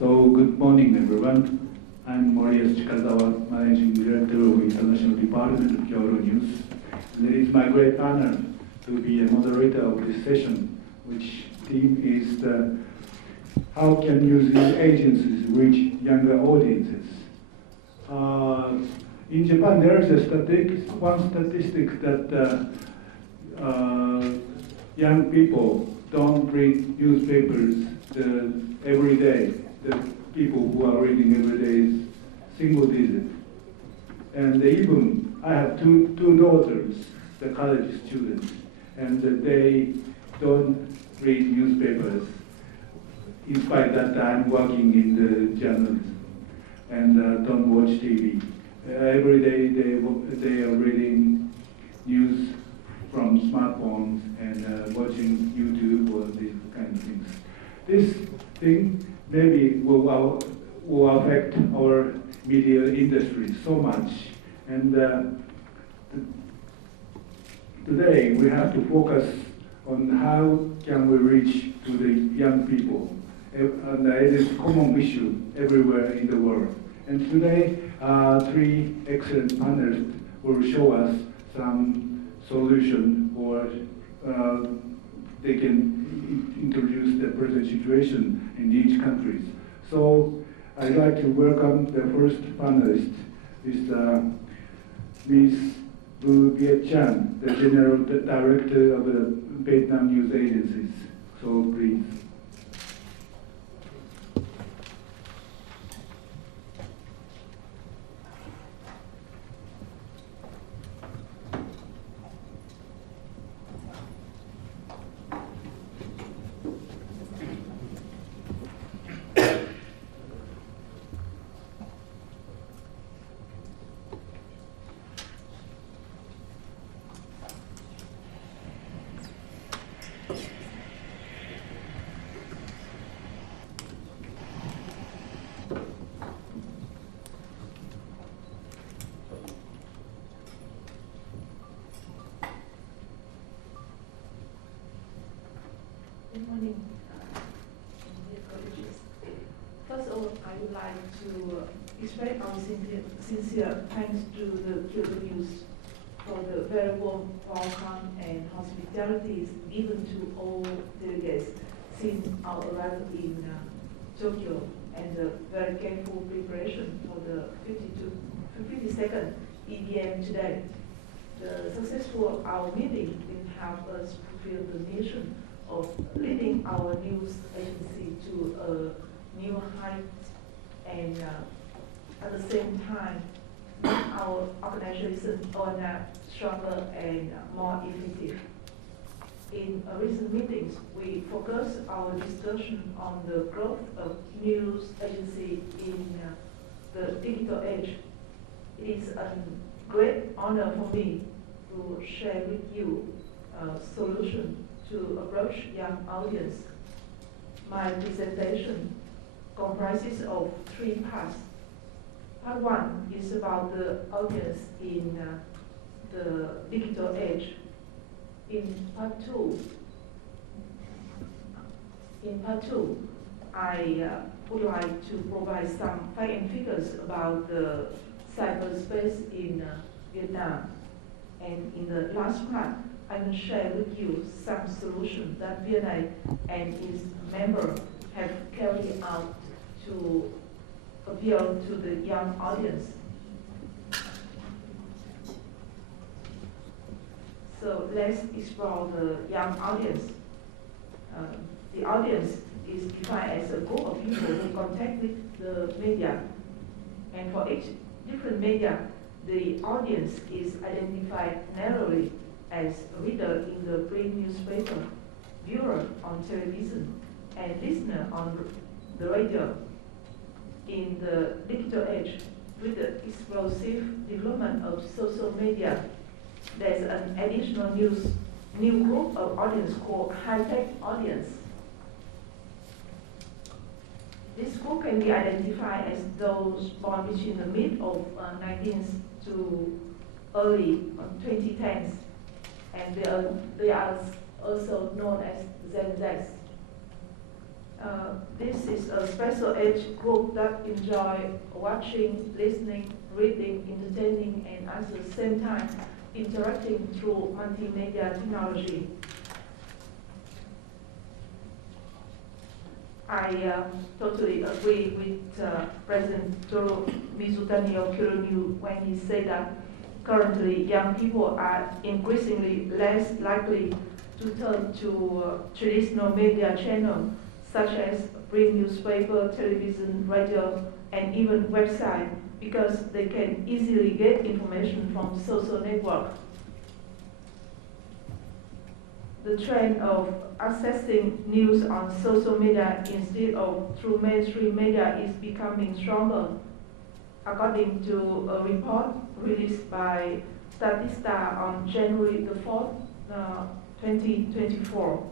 So, good morning, everyone. I'm Morias Chikazawa, Managing Director of International Department of Kyoto News. And it is my great honor to be a moderator of this session, which theme is how can news agencies reach younger audiences? In Japan, there is one statistic that young people don't read newspapers every day. The people who are reading every day is single digit. And even I have two daughters, the college students, and they don't read newspapers, in spite that I'm working in the journalism, and don't watch TV. Every day they are reading news from smartphones and watching YouTube or these kind of things. This thing maybe will affect our media industry so much. And today we have to focus on how can we reach to the young people. And it is a common issue everywhere in the world. And today, three excellent panelists will show us some solution, or they can introduce the present situation in each country. So I'd like to welcome the first panelist, is Ms. Viet Trang, the General Director of the Vietnam News Agencies. So please. Good morning, dear colleagues. First of all, I would like to express our sincere thanks to the Kyoto News for the very warm welcome and hospitality given to all delegates since our arrival in Tokyo, and the very careful preparation for the 52nd EBM today. The successful of our meeting will help us fulfill the mission of leading our news agency to a new height, and at the same time, our organization on stronger and more effective. In recent meetings, we focused our discussion on the growth of news agency in the digital age. It is a great honor for me to share with you a solution to approach young audience. My presentation comprises of three parts. Part one is about the audience in the digital age. In part two, I would like to provide some facts and figures about the cyberspace in Vietnam. And in the last part, I will share with you some solutions that VNA and its members have carried out to appeal to the young audience. So let's explore the young audience. The audience is defined as a group of people who contact with the media. And for each different media, the audience is identified narrowly as a reader in the print newspaper, viewer on television, and listener on the radio. In the digital age, with the explosive development of social media, there's an additional new group of audience called high-tech audience. This group can be identified as those born between the mid of 19th to early 2010s, and they are also known as Gen Z. this is a special age group that enjoy watching, listening, reading, entertaining, and at the same time interacting through multimedia technology. I totally agree with President Toro Mizutani of Kirunu when he said that currently young people are increasingly less likely to turn to traditional media channels such as print newspaper, television, radio, and even website because they can easily get information from social networks. The trend of accessing news on social media instead of through mainstream media is becoming stronger. According to a report released by Statista on January the 4th, 2024,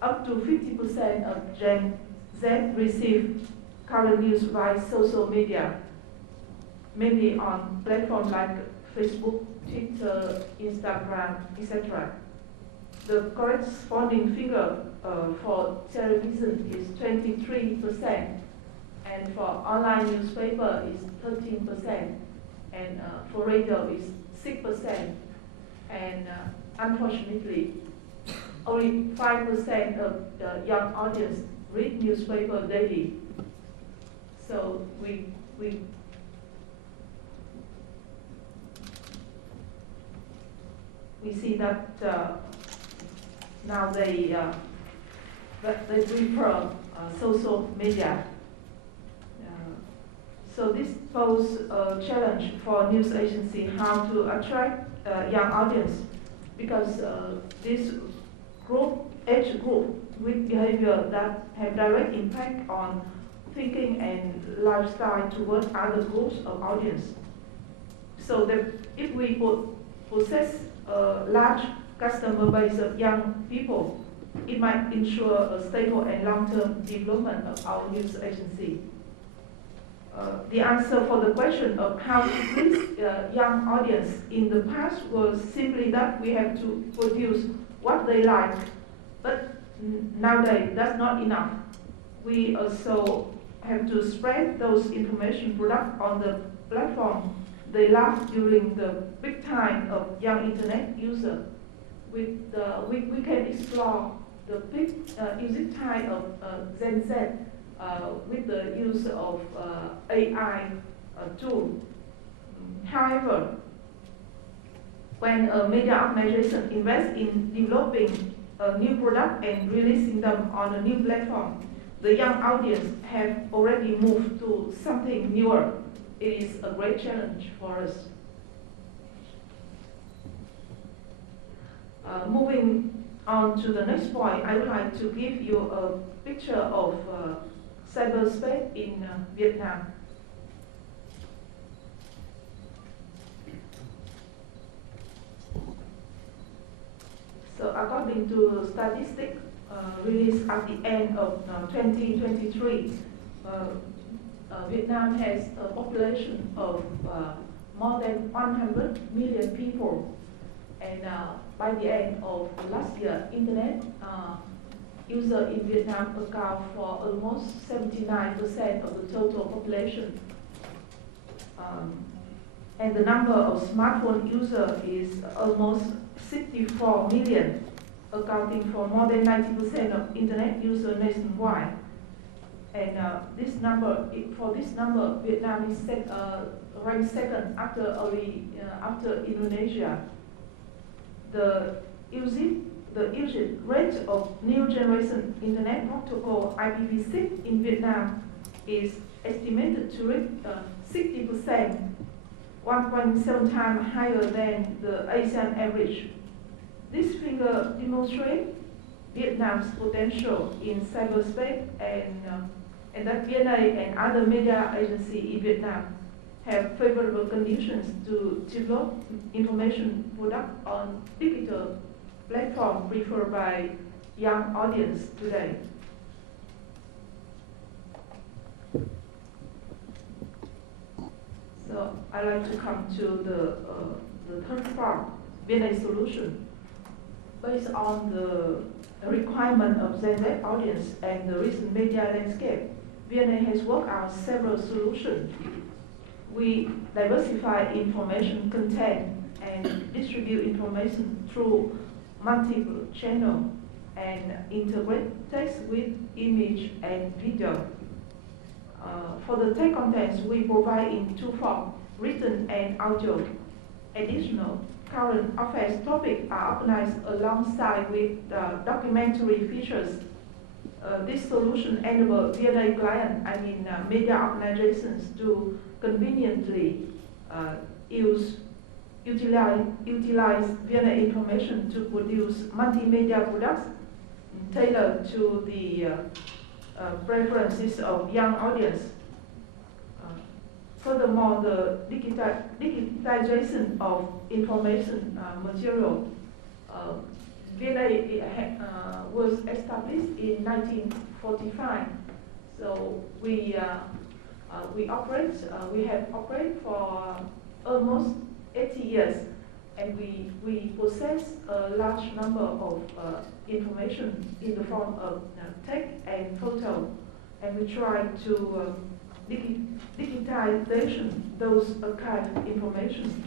up to 50% of Gen Z receive current news via social media, mainly on platforms like Facebook, Twitter, Instagram, etc. The corresponding figure for television is 23%, and for online newspaper is 13%, and for radio is 6%, and unfortunately, only 5% of the young audience read newspaper daily. So we see that now they prefer social media. So this poses a challenge for news agency how to attract young audience, because this age group with behavior that have direct impact on thinking and lifestyle toward other groups of audience. So that if we possess a large customer base of young people, it might ensure a stable and long-term development of our news agency. The answer for the question of how to increase young audience in the past was simply that we have to produce what they like, but nowadays that's not enough. We also have to spread those information products on the platform they love during the big time of young internet user. We can explore the big usage time of Gen Z with the use of AI tool. However, when a media organization invests in developing a new product and releasing them on a new platform, the young audience have already moved to something newer. It is a great challenge for us. Moving on to the next point, I would like to give you a picture of cyberspace in Vietnam. So according to statistics released at the end of 2023, Vietnam has a population of more than 100 million people. And by the end of last year, internet users in Vietnam account for almost 79% of the total population. And the number of smartphone users is almost 64 million, accounting for more than 90% of internet users nationwide. And for this number, Vietnam is ranked second after Indonesia. The usage rate of new generation internet protocol IPv6 in Vietnam is estimated to reach 60%, 1.7 times higher than the Asian average. This figure demonstrates Vietnam's potential in cyberspace and that VNA and other media agencies in Vietnam have favorable conditions to develop information products on digital platform preferred by young audience today. So I'd like to come to the third part, VNA solution. based on the requirement of Gen Z audience and the recent media landscape, VNA has worked out several solutions. We diversify information content and distribute information through multiple channels and integrate text with image and video. For the text contents, we provide in two forms, written and audio. Additional current affairs topics are organized alongside with documentary features. This solution enables VNA clients, media organizations, to conveniently utilize VNA information to produce multimedia products tailored to the preferences of young audience. Furthermore, the digitization of information material, VNA was established in 1945. So we have operated for almost 80 years, and we possess a large number of information in the form of text and photo, and we try to digitization those archived information.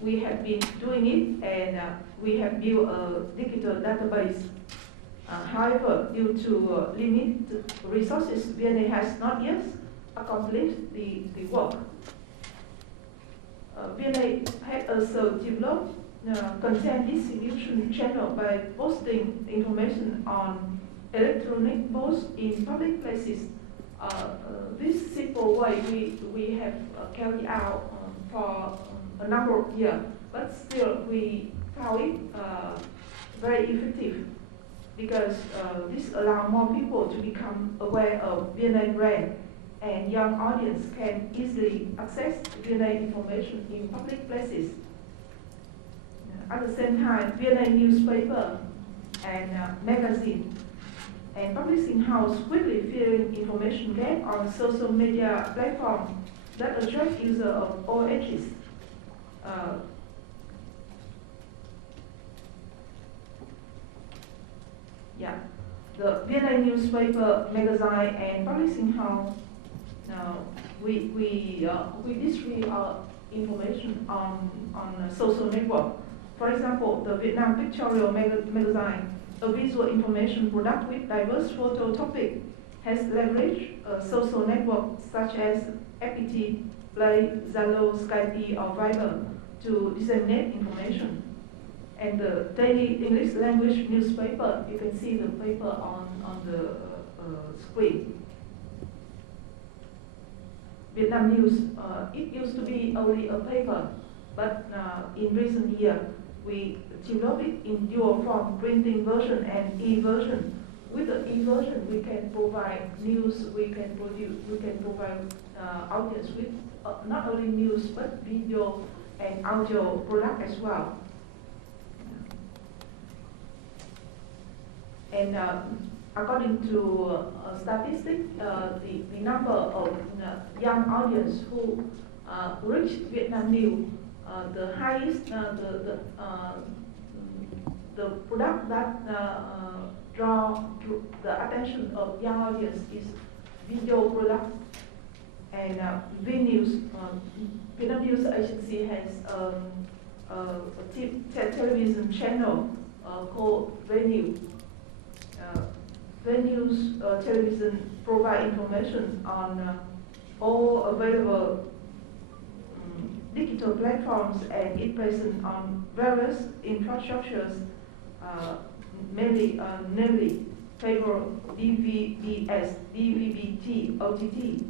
We have been doing it, and we have built a digital database. However, due to limited resources, VNA has not yet accomplished the work. VNA had also developed content distribution channel by posting information on electronic posts in public places. This simple way we have carried out for a number of years, but still we found it very effective because this allows more people to become aware of VNA brand, and young audience can easily access VNA information in public places. At the same time, VNA newspaper and magazine and publishing house quickly filling information gap on social media platforms that attract users of all ages. The VNA newspaper, magazine, and publishing house. We distribute our information on social network. For example, the Vietnam Pictorial Magazine, a visual information product with diverse photo topic, has leveraged social networks such as FPT, Play, Zalo, Skype, or Viber to disseminate information. And the daily English language newspaper, you can see the paper on the screen. Vietnam News, it used to be only a paper, but in recent years, we developed it in dual form, printing version and e-version. With the e-version, we can provide news, we can provide audience with not only news, but video and audio product as well. And according to statistics, the number of young audience who reach Vietnam News, the highest, the product that draw the attention of young audience is video product. And VNews, Vietnam News Agency has a television channel called VNews. VNews television provide information on all available digital platforms, and it present on various infrastructures, namely cable, DVBS, DVB-T, OTT,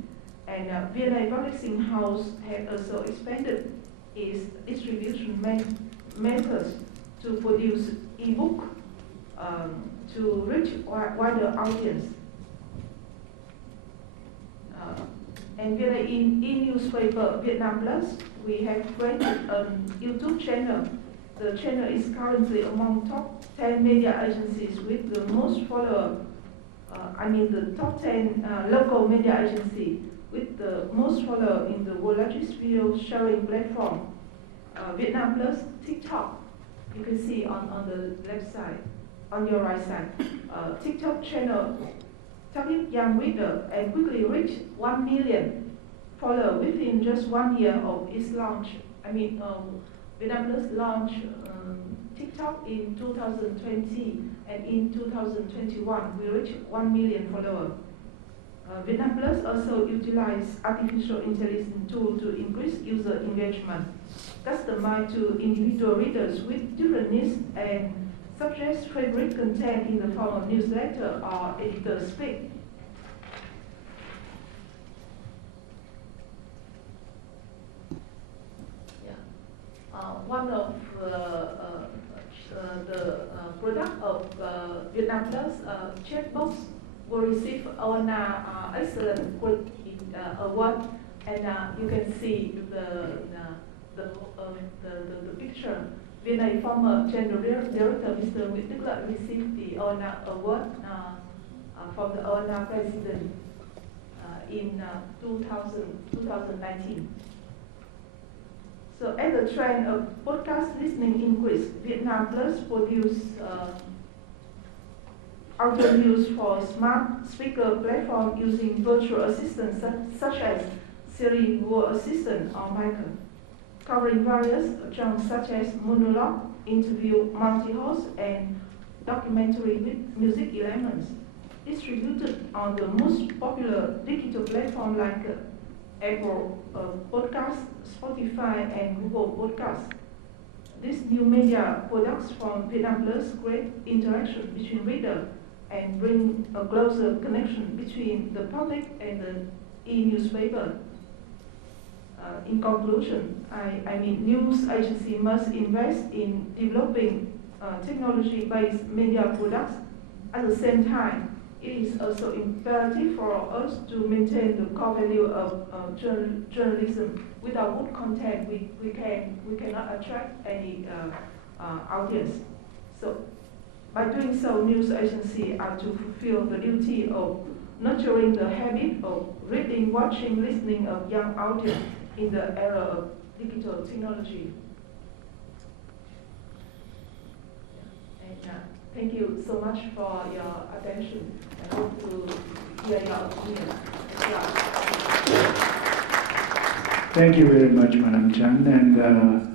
and VNA Publishing House has also expanded its distribution methods to produce e-book to reach wider audience. And VNA in e-newspaper Vietnam Plus, we have created a YouTube channel. The channel is currently among top 10 media agencies with the most followers. The top 10 local media agency with the most followers in the world largest video sharing platform, Vietnam Plus TikTok. You can see on the left side, on your right side, TikTok channel target young reader and quickly reached 1 million followers within just 1 year of its launch. VNA Plus launched TikTok in 2020, and in 2021 we reached 1 million followers. VNA Plus also utilized artificial intelligence tools to increase user engagement, customized to individual readers with different needs, and suggest favorite content in the form of newsletter or editor speak. One of the product of VNA Plus chatbots will receive VNA Excellent Award, and you can see the picture. VNA former General Director Mr. Viet Trang received the VNA Award from the VNA President in 2019. So as the trend of podcast listening increased, VNA Plus produced audio news for smart speaker platform using virtual assistants such as Siri, Voice Assistant, or Michael, covering various genres such as monologue, interview, multi-host, and documentary with music elements. Distributed on the most popular digital platform like Apple Podcasts, Spotify, and Google Podcasts. These new media products from VNA Plus create interaction between readers and bring a closer connection between the public and the e-newspaper. In conclusion, news agency must invest in developing technology-based media products. At the same time, it is also imperative for us to maintain the core value of journalism. Without good content, we cannot attract any audience. So, by doing so, news agencies are to fulfill the duty of nurturing the habit of reading, watching, listening of young audience in the era of digital technology. And thank you so much for your attention. I hope to hear your opinion. Thank you very much, Madam Chan. And